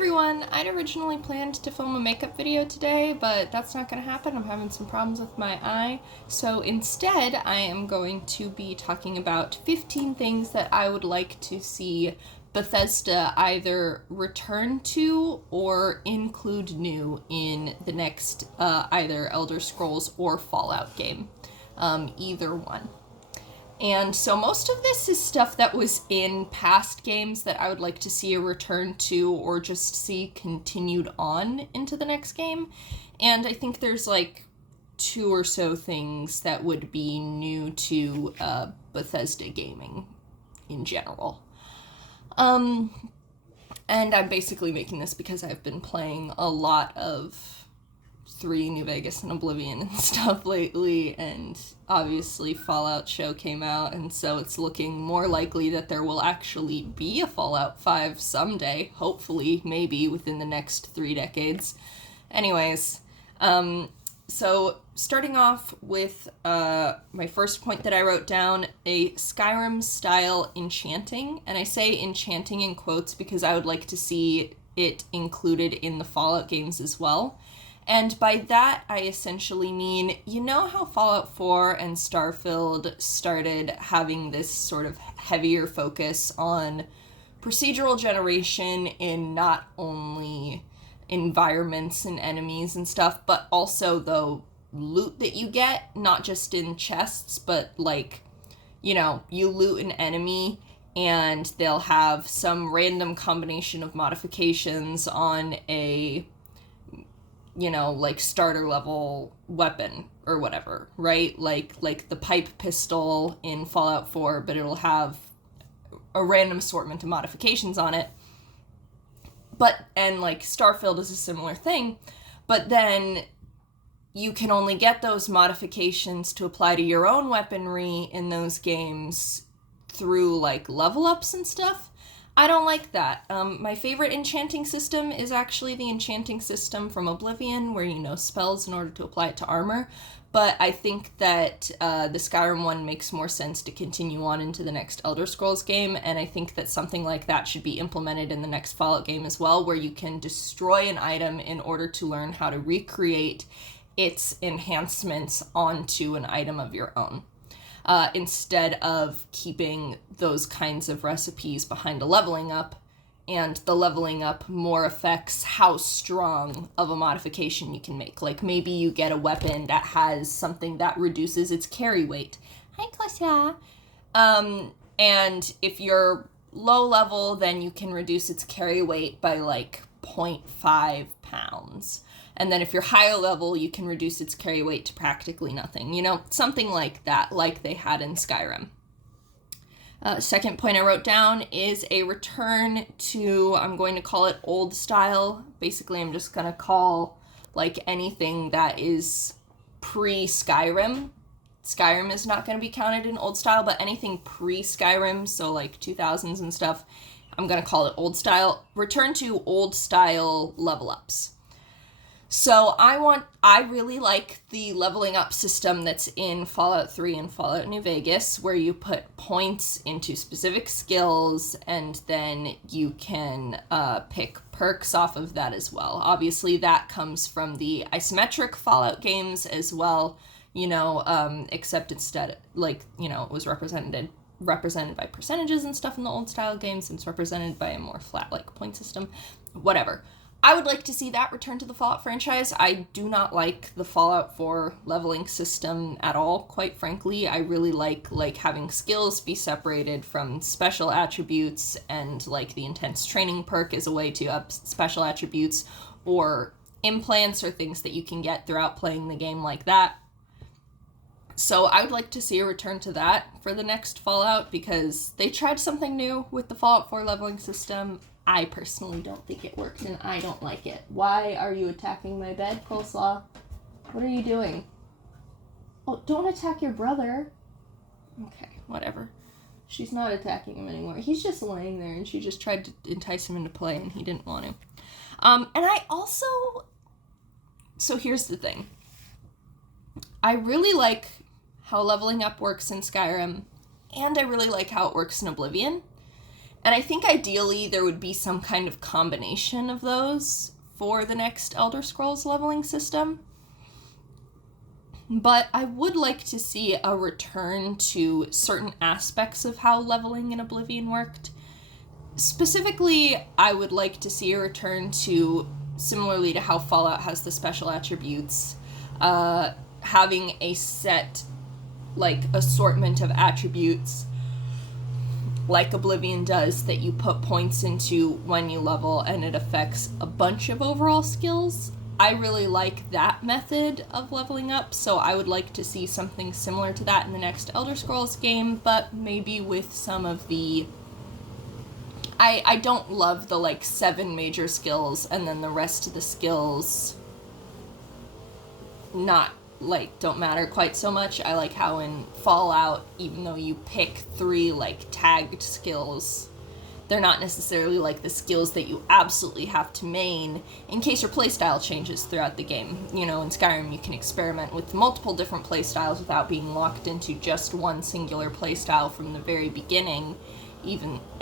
everyone! I'd originally planned to film a makeup video today, but that's not going to happen. I'm having some problems with my eye. So instead, I am going to be talking about 15 things that I would like to see Bethesda either return to or include new in the next either Elder Scrolls or Fallout game. Either one. And so most of this is stuff that was in past games that I would like to see a return to or just see continued on into the next game. And I think there's like 2 or so things that would be new to Bethesda gaming in general. And I'm basically making this because I've been playing a lot of 3 New Vegas and Oblivion and stuff lately, and obviously Fallout show came out, and so it's looking more likely that there will actually be a Fallout 5 someday, hopefully, maybe within the next 3 decades. Anyways, so starting off with my first point that I wrote down, a Skyrim-style enchanting, and I say enchanting in quotes because I would like to see it included in the Fallout games as well. And by that, I essentially mean, you know how Fallout 4 and Starfield started having this sort of heavier focus on procedural generation in not only environments and enemies and stuff, but also the loot that you get, not just in chests, but like, you know, you loot an enemy and they'll have some random combination of modifications on a, you know, like starter level weapon or whatever, right? Like the pipe pistol in Fallout 4, but it'll have a random assortment of modifications on it. And like Starfield is a similar thing, but then you can only get those modifications to apply to your own weaponry in those games through like level ups and stuff. I don't like that. My favorite enchanting system is actually the enchanting system from Oblivion, where you know spells in order to apply it to armor. But I think that the Skyrim one makes more sense to continue on into the next Elder Scrolls game, and I think that something like that should be implemented in the next Fallout game as well, where you can destroy an item in order to learn how to recreate its enhancements onto an item of your own. Instead of keeping those kinds of recipes behind a leveling up, and the leveling up more affects how strong of a modification you can make. Like maybe you get a weapon that has something that reduces its carry weight. Hi, Klasia. And if you're low level, then you can reduce its carry weight by like 0.5 pounds. And then if you're higher level, you can reduce its carry weight to practically nothing. You know, something like that, like they had in Skyrim. Second point I wrote down is a return to, I'm going to call it old style. Basically, I'm just going to call like anything that is pre-Skyrim. Skyrim is not going to be counted in old style, but anything pre-Skyrim, so like 2000s and stuff, I'm going to call it old style. Return to old style level ups. So I really like the leveling up system that's in Fallout 3 and Fallout New Vegas, where you put points into specific skills and then you can pick perks off of that as well. Obviously, that comes from the isometric Fallout games as well, you know, except instead, like, you know, it was represented by percentages and stuff in the old style games, and it's represented by a more flat, like, point system. Whatever. I would like to see that return to the Fallout franchise. I do not like the Fallout 4 leveling system at all, quite frankly. I really like having skills be separated from special attributes, and like the intense training perk is a way to up special attributes, or implants or things that you can get throughout playing the game like that. So I would like to see a return to that for the next Fallout, because they tried something new with the Fallout 4 leveling system. I personally don't think it worked, and I don't like it. Why are you attacking my bed, Coleslaw? What are you doing? Oh, don't attack your brother. Okay, whatever. She's not attacking him anymore. He's just laying there, and she just tried to entice him into play, and he didn't want to. And I also... So here's the thing. I really like how leveling up works in Skyrim, and I really like how it works in Oblivion. And I think ideally there would be some kind of combination of those for the next Elder Scrolls leveling system. But I would like to see a return to certain aspects of how leveling in Oblivion worked. Specifically, I would like to see a return to, similarly to how Fallout has the special attributes, having a set, like, assortment of attributes like Oblivion does that you put points into when you level and it affects a bunch of overall skills. I really like that method of leveling up, so I would like to see something similar to that in the next Elder Scrolls game, but maybe with some of the... I don't love the, like, 7 major skills and then the rest of the skills don't matter quite so much. I like how in Fallout, even though you pick 3, like, tagged skills, they're not necessarily, like, the skills that you absolutely have to main in case your playstyle changes throughout the game. You know, in Skyrim, you can experiment with multiple different playstyles without being locked into just one singular playstyle from the very beginning,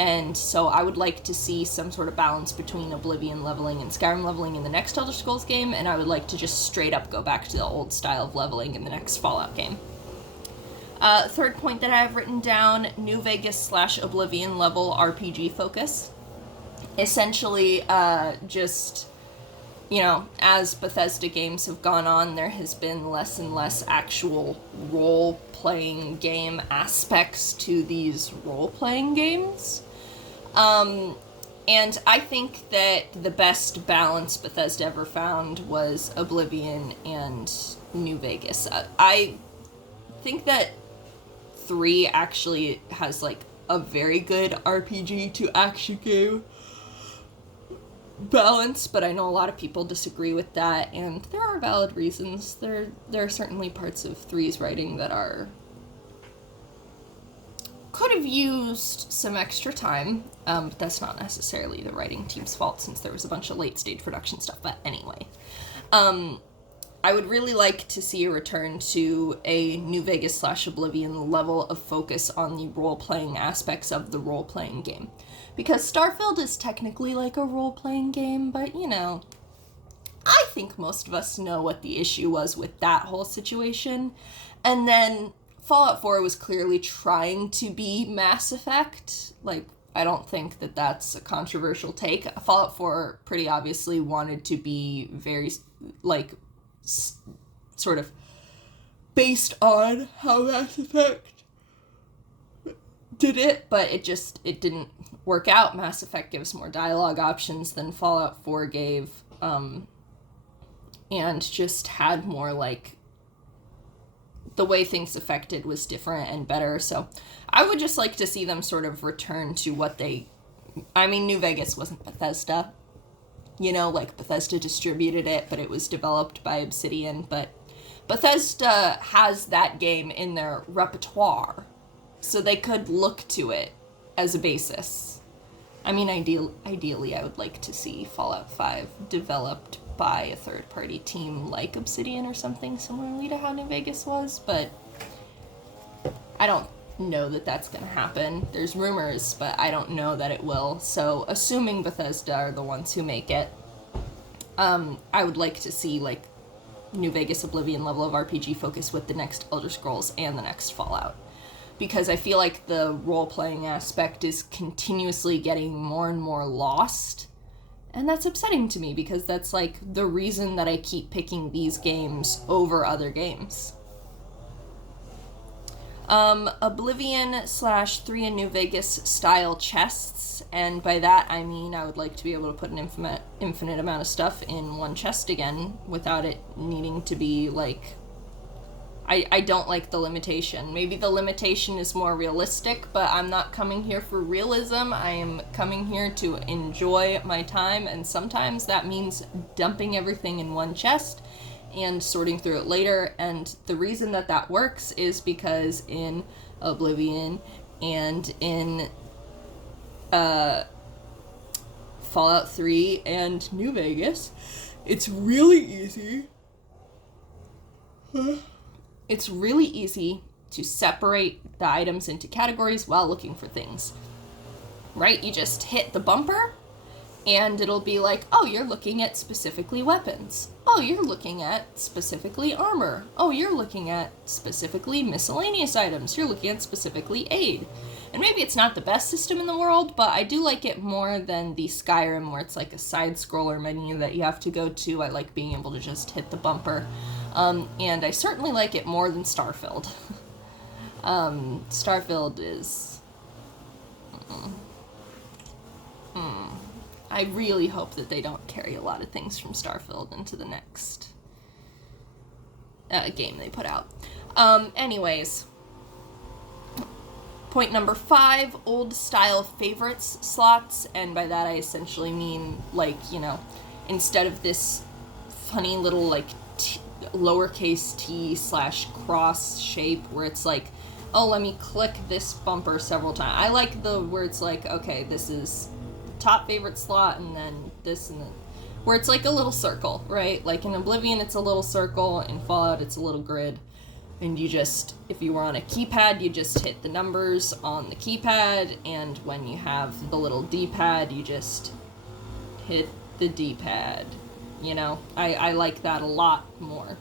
and so I would like to see some sort of balance between Oblivion leveling and Skyrim leveling in the next Elder Scrolls game, and I would like to just straight up go back to the old style of leveling in the next Fallout game. Third point that I have written down, New Vegas / Oblivion level RPG focus. Essentially, just, you know, as Bethesda games have gone on, there has been less and less actual role-playing game aspects to these role-playing games. And I think that the best balance Bethesda ever found was Oblivion and New Vegas. I think that 3 actually has, like, a very good RPG to action game balance, but I know a lot of people disagree with that, and there are valid reasons. There are certainly parts of 3's writing that could have used some extra time, but that's not necessarily the writing team's fault since there was a bunch of late-stage production stuff, but anyway. I would really like to see a return to a New Vegas / Oblivion level of focus on the role-playing aspects of the role-playing game. Because Starfield is technically like a role-playing game, but, you know, I think most of us know what the issue was with that whole situation. And then Fallout 4 was clearly trying to be Mass Effect. Like, I don't think that that's a controversial take. Fallout 4 pretty obviously wanted to be very, like, sort of based on how Mass Effect did it, but it didn't work out. Mass Effect gives more dialogue options than Fallout 4 gave, and just had more, like, the way things affected was different and better, so I would just like to see them sort of return to what New Vegas wasn't Bethesda. You know, like, Bethesda distributed it, but it was developed by Obsidian, but Bethesda has that game in their repertoire, so they could look to it as a basis. I mean, ideally, I would like to see Fallout 5 developed by a third-party team like Obsidian or something similarly to how New Vegas was, but I don't know that that's going to happen. There's rumors, but I don't know that it will. So, assuming Bethesda are the ones who make it, I would like to see, like, New Vegas Oblivion level of RPG focus with the next Elder Scrolls and the next Fallout. Because I feel like the role-playing aspect is continuously getting more and more lost. And that's upsetting to me, because that's, like, the reason that I keep picking these games over other games. Oblivion / 3 in New Vegas style chests, and by that I mean I would like to be able to put an infinite amount of stuff in one chest again without it needing to be, like, I don't like the limitation. Maybe the limitation is more realistic, but I'm not coming here for realism. I am coming here to enjoy my time, and sometimes that means dumping everything in one chest and sorting through it later, and the reason that works is because in Oblivion and in Fallout 3 and New Vegas, it's really easy. It's really easy to separate the items into categories while looking for things. right? You just hit the bumper, and it'll be like, oh, you're looking at specifically weapons. Oh, you're looking at specifically armor. Oh, you're looking at specifically miscellaneous items. You're looking at specifically aid. And maybe it's not the best system in the world, but I do like it more than the Skyrim, where it's like a side-scroller menu that you have to go to. I like being able to just hit the bumper. And I certainly like it more than Starfield. Starfield is... I really hope that they don't carry a lot of things from Starfield into the next game they put out. Anyways... Point number 5, old style favorites slots, and by that I essentially mean, like, you know, instead of this funny little, like, lowercase t / cross shape where it's like, oh, let me click this bumper several times. I like the where it's like, okay, this is top favorite slot, and then this, and then, where it's like a little circle, right? Like in Oblivion, it's a little circle, in Fallout, it's a little grid. And you just, if you were on a keypad, you just hit the numbers on the keypad, and when you have the little D-pad, you just hit the D-pad. You know, I like that a lot more.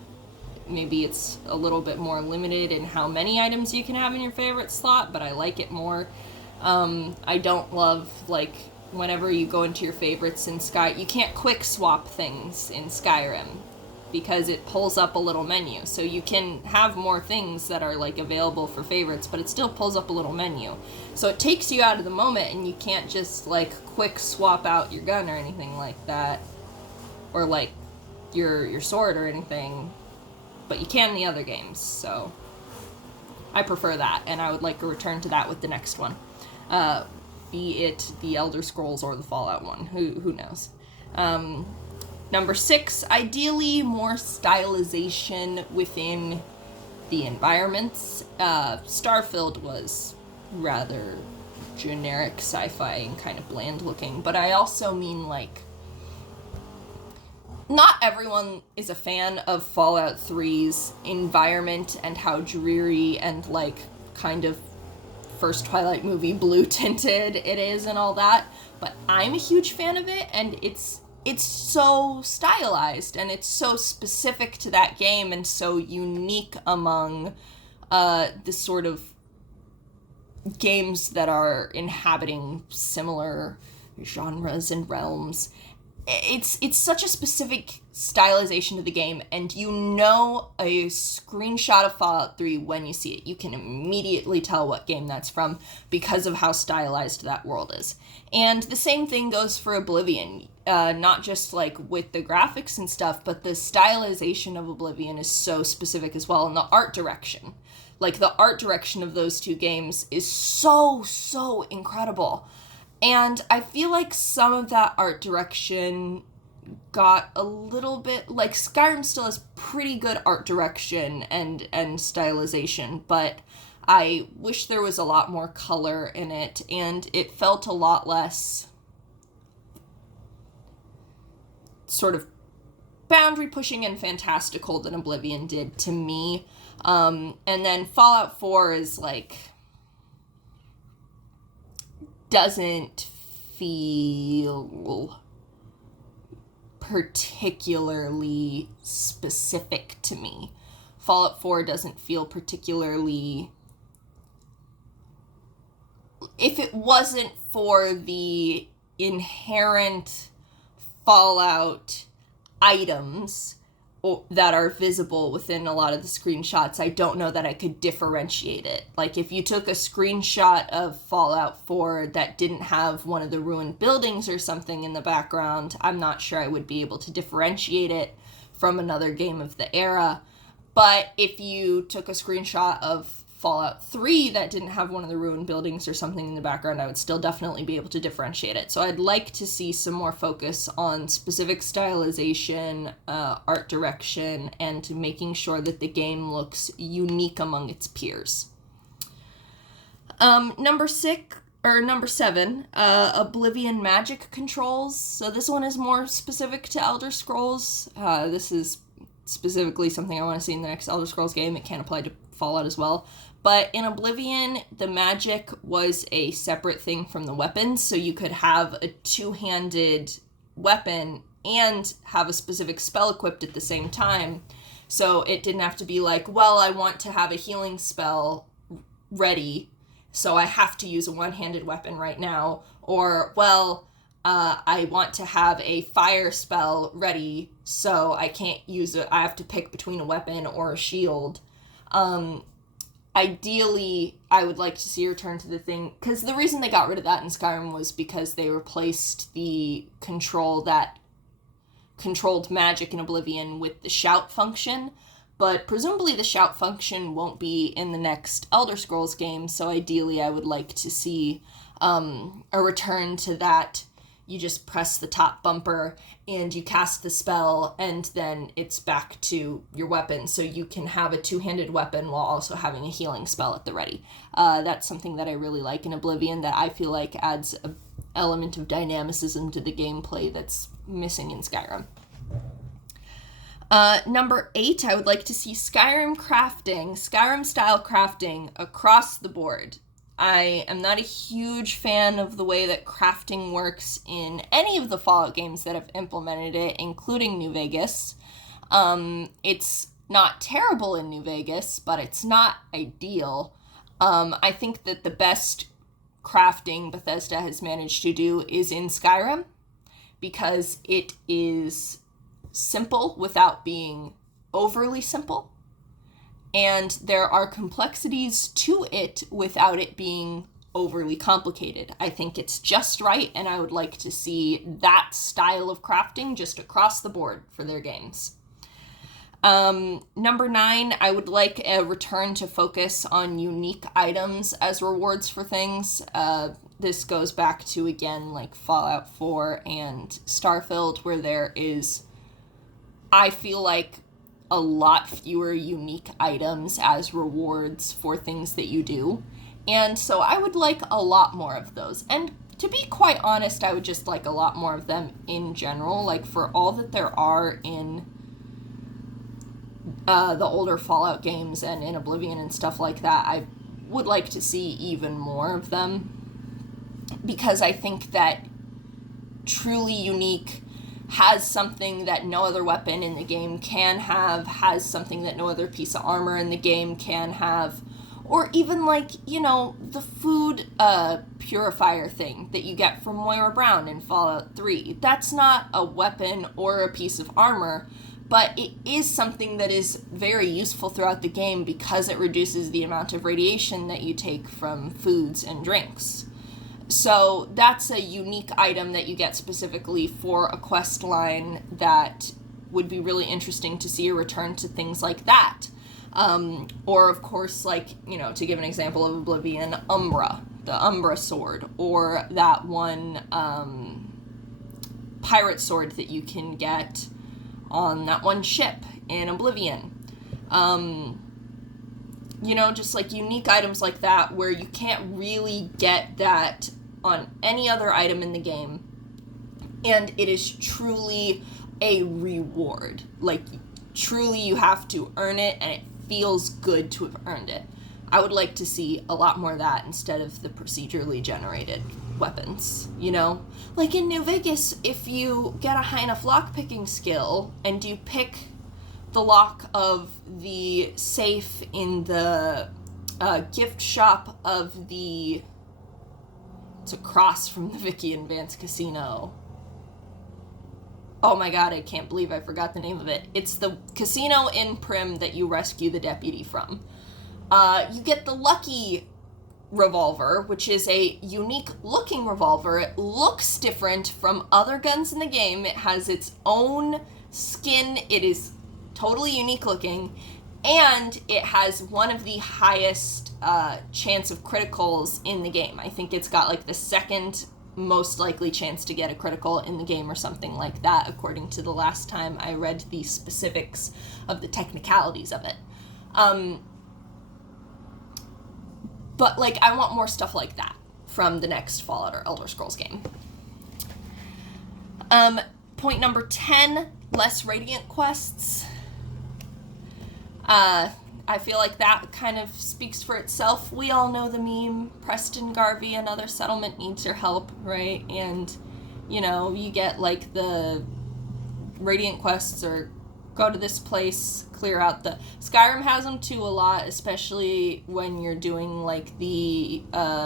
Maybe it's a little bit more limited in how many items you can have in your favorite slot, but I like it more. I don't love, like, whenever you go into your favorites in you can't quick swap things in Skyrim, because it pulls up a little menu. So you can have more things that are, like, available for favorites, but it still pulls up a little menu. So it takes you out of the moment, and you can't just, like, quick swap out your gun or anything like that. Or, like, your sword or anything. But you can in the other games, so I prefer that, and I would like a return to that with the next one. Be it the Elder Scrolls or the Fallout one. Who knows? Number 6, ideally more stylization within the environments. Starfield was rather generic sci-fi and kind of bland looking, but I also mean, like, not everyone is a fan of Fallout 3's environment and how dreary and, like, kind of first Twilight movie blue tinted it is and all that, but I'm a huge fan of it, and it's so stylized, and it's so specific to that game, and so unique among the sort of games that are inhabiting similar genres and realms. It's such a specific stylization to the game, and you know a screenshot of Fallout 3 when you see it. You can immediately tell what game that's from because of how stylized that world is. And the same thing goes for Oblivion. Not just, like, with the graphics and stuff, but the stylization of Oblivion is so specific as well, and the art direction. Like, the art direction of those two games is so incredible. And I feel like some of that art direction got a little bit, like, Skyrim still has pretty good art direction and stylization, but I wish there was a lot more color in it, and it felt a lot less sort of boundary pushing and fantastical than Oblivion did to me. And then Fallout 4 is, like, doesn't feel particularly specific to me. Fallout 4 doesn't feel particularly... If it wasn't for the inherent Fallout items that are visible within a lot of the screenshots, I don't know that I could differentiate it. Like, if you took a screenshot of Fallout 4 that didn't have one of the ruined buildings or something in the background, I'm not sure I would be able to differentiate it from another game of the era. But if you took a screenshot of Fallout 3 that didn't have one of the ruined buildings or something in the background, I would still definitely be able to differentiate it. So I'd like to see some more focus on specific stylization, art direction, and making sure that the game looks unique among its peers. Number 7, Oblivion magic controls. So this one is more specific to Elder Scrolls. This is specifically something I want to see in the next Elder Scrolls game. It can't apply to Fallout as well. But in Oblivion, the magic was a separate thing from the weapons, so you could have a two-handed weapon and have a specific spell equipped at the same time. So it didn't have to be like, well, I want to have a healing spell ready, so I have to use a one-handed weapon right now. Or, well, I want to have a fire spell ready, so I can't use it. I have to pick between a weapon or a shield. Ideally, I would like to see a return to the thing, because the reason they got rid of that in Skyrim was because they replaced the control that controlled magic in Oblivion with the shout function, but presumably the shout function won't be in the next Elder Scrolls game, so ideally I would like to see a return to that. You just press the top bumper and you cast the spell, and then it's back to your weapon, so you can have a two-handed weapon while also having a healing spell at the ready. That's something that I really like in Oblivion that I feel like adds an element of dynamicism to the gameplay that's missing in Skyrim. Number 8, I would like to see Skyrim style crafting across the board. I am not a huge fan of the way that crafting works in any of the Fallout games that have implemented it, including New Vegas. It's not terrible in New Vegas, but it's not ideal. I think that the best crafting Bethesda has managed to do is in Skyrim, because it is simple without being overly simple. And there are complexities to it without it being overly complicated. I think it's just right, and I would like to see that style of crafting just across the board for their games. Number 9, I would like a return to focus on unique items as rewards for things. This goes back to, again, like Fallout 4 and Starfield, where there is, I feel like, a lot fewer unique items as rewards for things that you do. And so I would like a lot more of those. And to be quite honest, I would just like a lot more of them in general. Like, for all that there are in the older Fallout games and in Oblivion and stuff like that, I would like to see even more of them. Because I think that truly unique has something that no other weapon in the game can have, has something that no other piece of armor in the game can have, or even, like, you know, the food purifier thing that you get from Moira Brown in Fallout 3. That's not a weapon or a piece of armor, but it is something that is very useful throughout the game because it reduces the amount of radiation that you take from foods and drinks. So that's a unique item that you get specifically for a quest line that would be really interesting to see a return to things like that. Or, of course, like, you know, to give an example of Oblivion, Umbra, the Umbra sword, or that one pirate sword that you can get on that one ship in Oblivion. You know, just like unique items like that where you can't really get that on any other item in the game, and it is truly a reward. Like, truly you have to earn it, and it feels good to have earned it. I would like to see a lot more of that instead of the procedurally generated weapons, you know? Like in New Vegas, if you get a high enough lockpicking skill and you pick the lock of the safe in the gift shop of the... It's across from the Vicky and Vance Casino. Oh my god, I can't believe I forgot the name of it. It's the casino in Prim that you rescue the deputy from. You get the Lucky revolver, which is a unique looking revolver. It looks different from other guns in the game. It has its own skin. It is totally unique looking. And it has one of the highest chance of criticals in the game. I think it's got like the second most likely chance to get a critical in the game or something like that, according to the last time I read the specifics of the technicalities of it. But, like, I want more stuff like that from the next Fallout or Elder Scrolls game. Point number 10, less Radiant quests. I feel like that kind of speaks for itself. We all know the meme, Preston Garvey, another settlement needs your help, right? And, you know, you get like the Radiant quests or go to this place, clear out the... Skyrim has them too a lot, especially when you're doing like the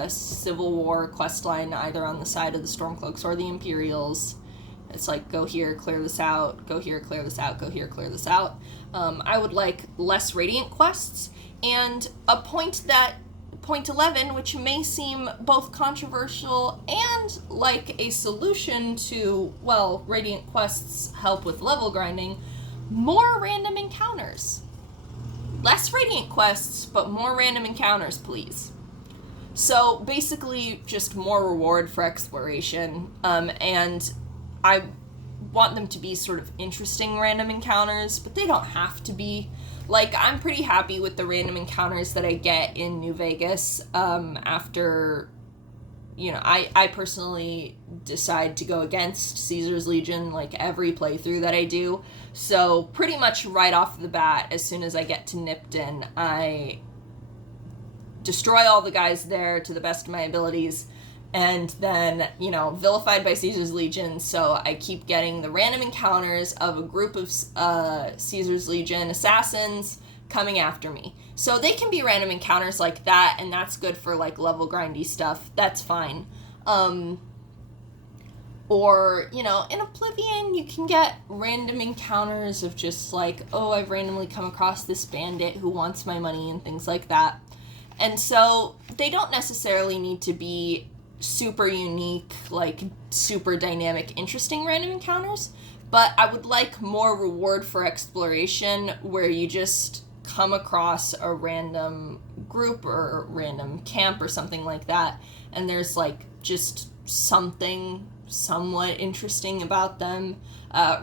Civil War quest line either on the side of the Stormcloaks or the Imperials. It's like, go here, clear this out, go here, clear this out, go here, clear this out. I would like less Radiant quests, and a point 11, which may seem both controversial and like a solution to, well, Radiant quests help with level grinding, more random encounters. Less Radiant quests, but more random encounters, please. So basically just more reward for exploration, and I want them to be sort of interesting random encounters, but they don't have to be. Like, I'm pretty happy with the random encounters that I get in New Vegas after, you know, I personally decide to go against Caesar's Legion, like, every playthrough that I do. So pretty much right off the bat, as soon as I get to Nipton, I destroy all the guys there to the best of my abilities, and then, you know, vilified by Caesar's Legion, so I keep getting the random encounters of a group of Caesar's Legion assassins coming after me. So they can be random encounters like that, and that's good for, like, level grindy stuff. That's fine. Or, you know, in Oblivion, you can get random encounters of just, like, oh, I've randomly come across this bandit who wants my money and things like that. And so they don't necessarily need to be super unique, like, super dynamic, interesting random encounters, but I would like more reward for exploration where you just come across a random group or random camp or something like that, and there's, like, just something somewhat interesting about them,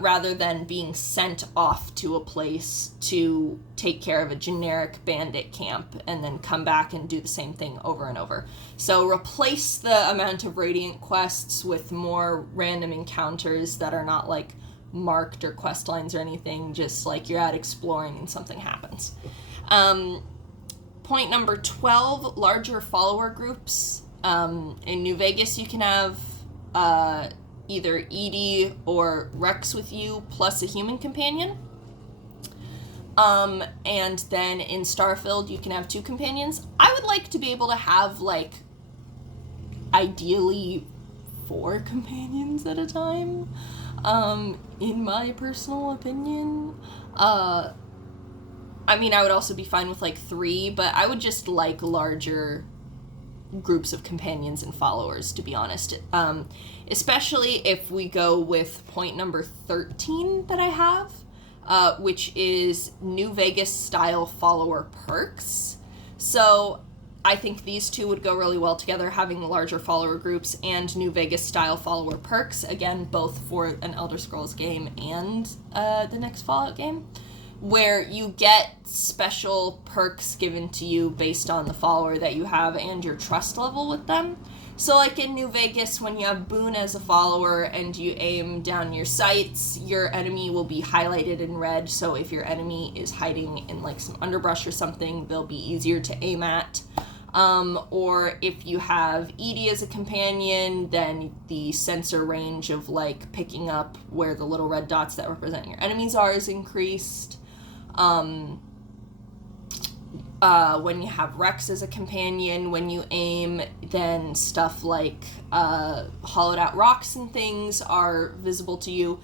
rather than being sent off to a place to take care of a generic bandit camp and then come back and do the same thing over and over. So replace the amount of Radiant quests with more random encounters that are not, like, marked or quest lines or anything, just like you're out exploring and something happens. Point number 12, larger follower groups. In New Vegas, you can have either Edie or Rex with you, plus a human companion. And then in Starfield, you can have 2 companions. I would like to be able to have, like, ideally 4 companions at a time, in my personal opinion. I mean, I would also be fine with, like, 3, but I would just like larger groups of companions and followers, to be honest. Especially if we go with point number 13 that I have, which is New Vegas style follower perks. So I think these two would go really well together, having larger follower groups and New Vegas style follower perks, again, both for an Elder Scrolls game and the next Fallout game, where you get special perks given to you based on the follower that you have and your trust level with them. So, like in New Vegas, when you have Boone as a follower and you aim down your sights, your enemy will be highlighted in red, so if your enemy is hiding in, like, some underbrush or something, they'll be easier to aim at. Or if you have Edie as a companion, then the sensor range of, like, picking up where the little red dots that represent your enemies are is increased. When you have Rex as a companion, when you aim, then stuff like hollowed out rocks and things are visible to you.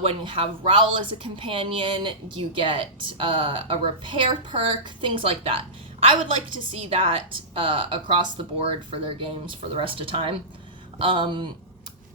When you have Raoul as a companion, you get a repair perk, things like that. I would like to see that across the board for their games for the rest of time.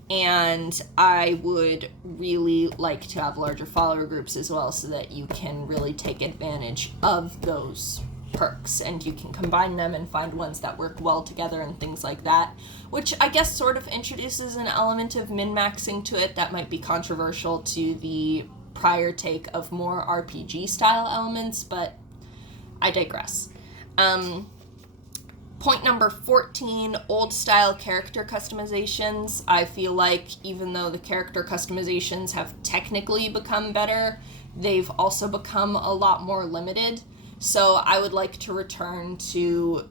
And I would really like to have larger follower groups as well, so that you can really take advantage of those perks and you can combine them and find ones that work well together and things like that, which I guess sort of introduces an element of min-maxing to it that might be controversial to the prior take of more RPG style elements, but I digress. Point number 14, old style character customizations. I feel like even though the character customizations have technically become better, they've also become a lot more limited. So I would like to return to,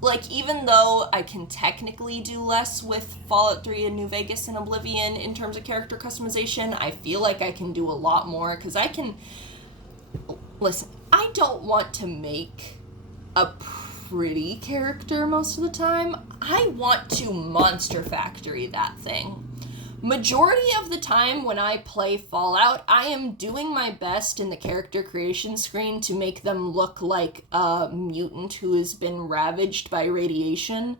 like, even though I can technically do less with Fallout 3 and New Vegas and Oblivion in terms of character customization, I feel like I can do a lot more, because I can... Listen, I don't want to make a pretty character most of the time. I want to Monster Factory that thing. Majority of the time when I play Fallout, I am doing my best in the character creation screen to make them look like a mutant who has been ravaged by radiation.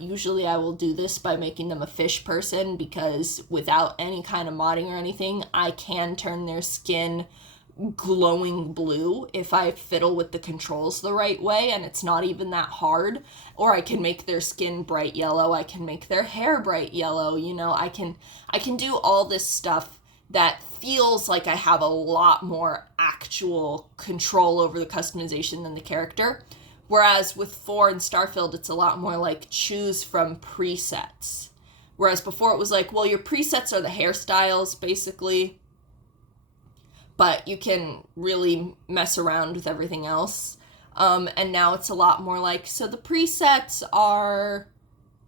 Usually I will do this by making them a fish person, because without any kind of modding or anything, I can turn their skin glowing blue if I fiddle with the controls the right way, and it's not even that hard. Or I can make their skin bright yellow, I can make their hair bright yellow, you know, I can do all this stuff that feels like I have a lot more actual control over the customization than the character. Whereas with 4 and Starfield, it's a lot more like choose from presets. Whereas before it was like, well, your presets are the hairstyles, basically, but you can really mess around with everything else. And now it's a lot more like, so the presets are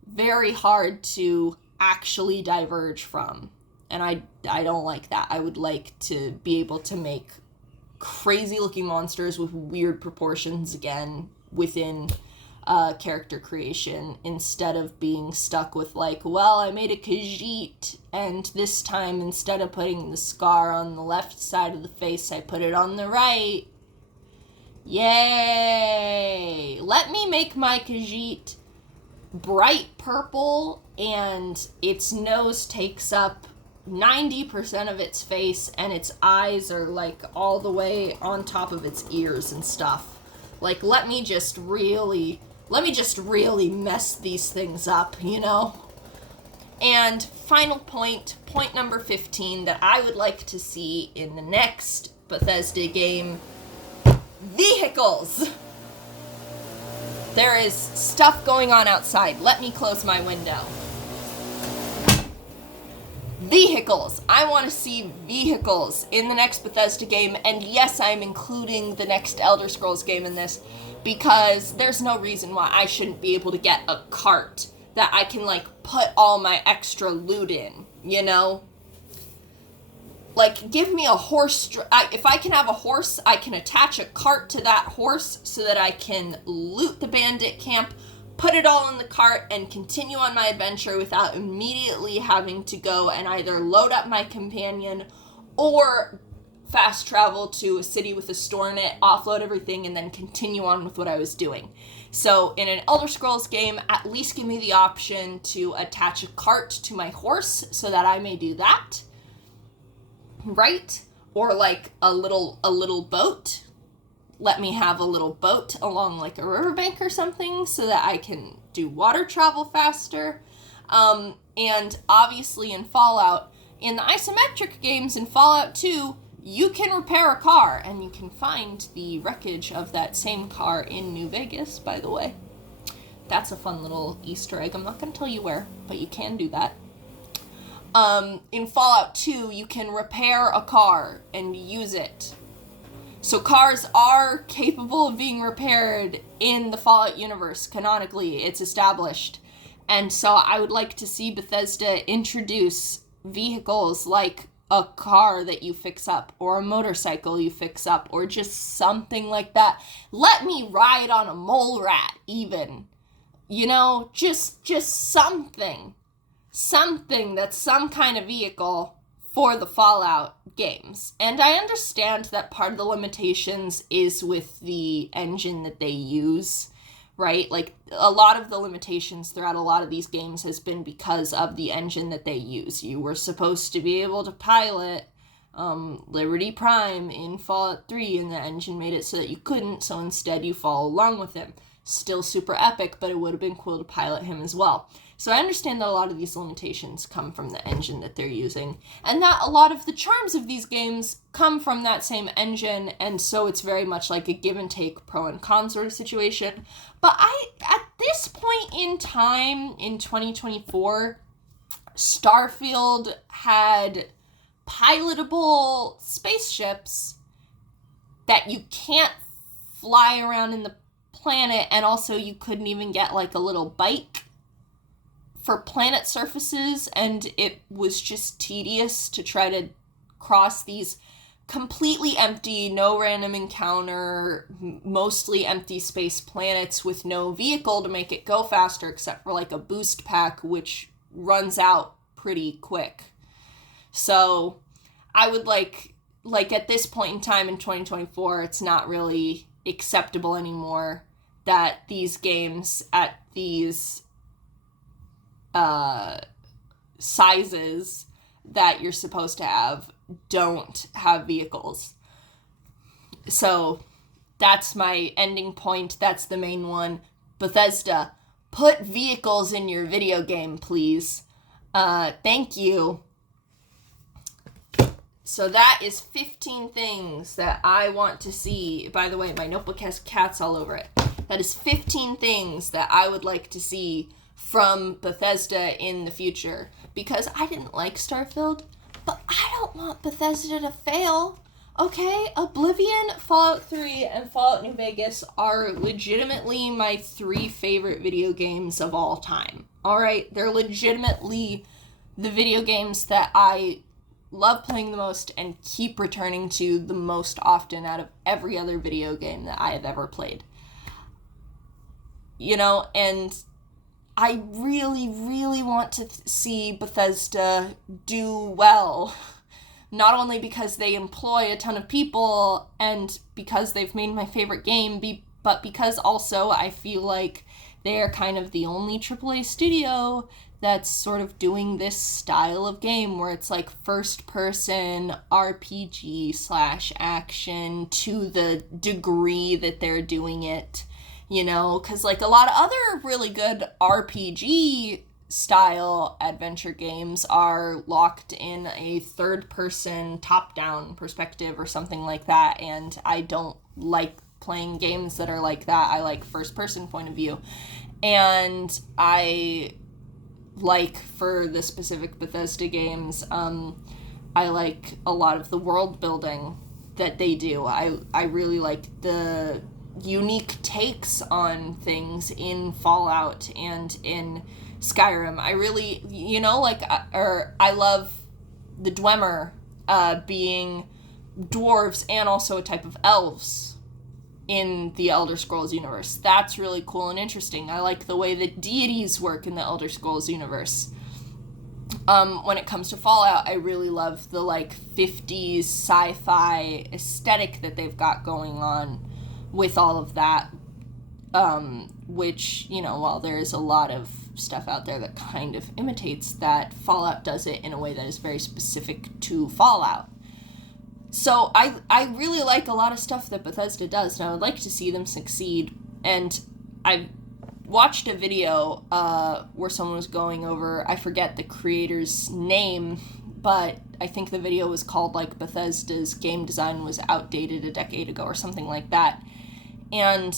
very hard to actually diverge from. And I don't like that. I would like to be able to make crazy looking monsters with weird proportions again within character creation, instead of being stuck with like, well, I made a Khajiit, and this time instead of putting the scar on the left side of the face, I put it on the right. Yay! Let me make my Khajiit bright purple, and its nose takes up 90% of its face, and its eyes are like all the way on top of its ears and stuff. Like, let me just really mess these things up, you know? And final point number 15 that I would like to see in the next Bethesda game: vehicles! There is stuff going on outside. Let me close my window. Vehicles! I want to see vehicles in the next Bethesda game, and yes, I'm including the next Elder Scrolls game in this, because there's no reason why I shouldn't be able to get a cart that I can, like, put all my extra loot in, you know? Like, give me a horse... if I can have a horse, I can attach a cart to that horse so that I can loot the bandit camp, put it all in the cart, and continue on my adventure without immediately having to go and either load up my companion or fast travel to a city with a store in it, offload everything, and then continue on with what I was doing. So in an Elder Scrolls game, at least give me the option to attach a cart to my horse so that I may do that. Right? Or like a little boat. Let me have a little boat along like a riverbank or something so that I can do water travel faster. And obviously in Fallout, in the isometric games in Fallout 2, you can repair a car, and you can find the wreckage of that same car in New Vegas, by the way. That's a fun little Easter egg. I'm not going to tell you where, but you can do that. In Fallout 2, you can repair a car and use it. So cars are capable of being repaired in the Fallout universe, canonically. It's established. And so I would like to see Bethesda introduce vehicles like a car that you fix up, or a motorcycle you fix up, or just something like that. Let me ride on a mole rat, even. You know, just something. Something that's some kind of vehicle for the Fallout games. And I understand that part of the limitations is with the engine that they use, right? Like, a lot of the limitations throughout a lot of these games has been because of the engine that they use. You were supposed to be able to pilot Liberty Prime in Fallout 3, and the engine made it so that you couldn't, so instead you follow along with him. Still super epic, but it would have been cool to pilot him as well. So I understand that a lot of these limitations come from the engine that they're using, and that a lot of the charms of these games come from that same engine, and so it's very much like a give and take, pro and con sort of situation. But at this point in time, in 2024, Starfield had pilotable spaceships that you can't fly around in the planet, and also you couldn't even get like a little bike for planet surfaces, and it was just tedious to try to cross these completely empty, no random encounter, mostly empty space planets with no vehicle to make it go faster except for like a boost pack, which runs out pretty quick. So I would like at this point in time in 2024, it's not really acceptable anymore that these games at these sizes that you're supposed to have don't have vehicles. So that's my ending point. That's the main one. Bethesda, put vehicles in your video game, please. Thank you. So that is 15 things that I want to see. By the way, my notebook has cats all over it. That is 15 things that I would like to see from Bethesda in the future. Because I didn't like Starfield, but I don't want Bethesda to fail. Okay, Oblivion, Fallout 3, and Fallout New Vegas are legitimately my 3 favorite video games of all time. Alright, they're legitimately the video games that I love playing the most and keep returning to the most often out of every other video game that I have ever played. You know, and I really, really want to see Bethesda do well. Not only because they employ a ton of people and because they've made my favorite game, but because also I feel like they are kind of the only AAA studio that's sort of doing this style of game where it's like first-person RPG/action to the degree that they're doing it. You know, because like a lot of other really good RPG style adventure games are locked in a third-person top-down perspective or something like that, and I don't like playing games that are like that. I like first-person point of view. And I like, for the specific Bethesda games, I like a lot of the world building that they do. I really like the unique takes on things in Fallout and in Skyrim. I really, you know, like, I love the Dwemer being dwarves and also a type of elves in the Elder Scrolls universe. That's really cool and interesting. I like the way that deities work in the Elder Scrolls universe. When it comes to Fallout, I really love the, like, 50s sci-fi aesthetic that they've got going on with all of that, which, you know, while there is a lot of stuff out there that kind of imitates that, Fallout does it in a way that is very specific to Fallout. So I really like a lot of stuff that Bethesda does, and I would like to see them succeed. And I watched a video where someone was going over, I forget the creator's name, but I think the video was called, like, Bethesda's game design was outdated a decade ago or something like that. And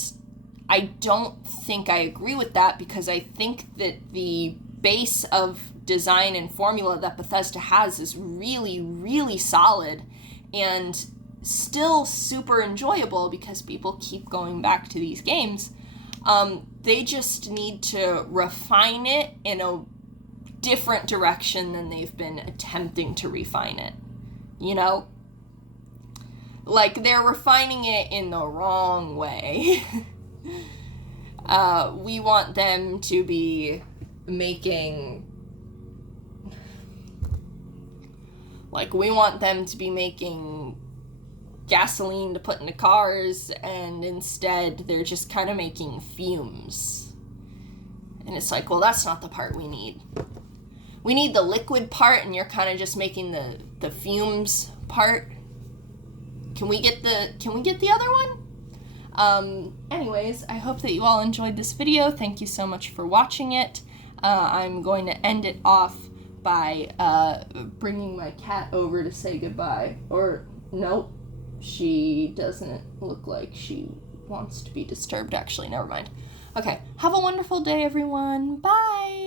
I don't think I agree with that, because I think that the base of design and formula that Bethesda has is really, really solid and still super enjoyable because people keep going back to these games. They just need to refine it in a different direction than they've been attempting to refine it. You know? Like, they're refining it in the wrong way. We want them to be making... Like, we want them to be making gasoline to put into cars, and instead they're just kind of making fumes. And it's like, well, that's not the part we need. We need the liquid part, and you're kind of just making the fumes part. Can we get the other one? Anyways, I hope that you all enjoyed this video. Thank you so much for watching it. I'm going to end it off by bringing my cat over to say goodbye. Or, nope, she doesn't look like she wants to be disturbed, actually. Never mind. Okay, have a wonderful day, everyone. Bye!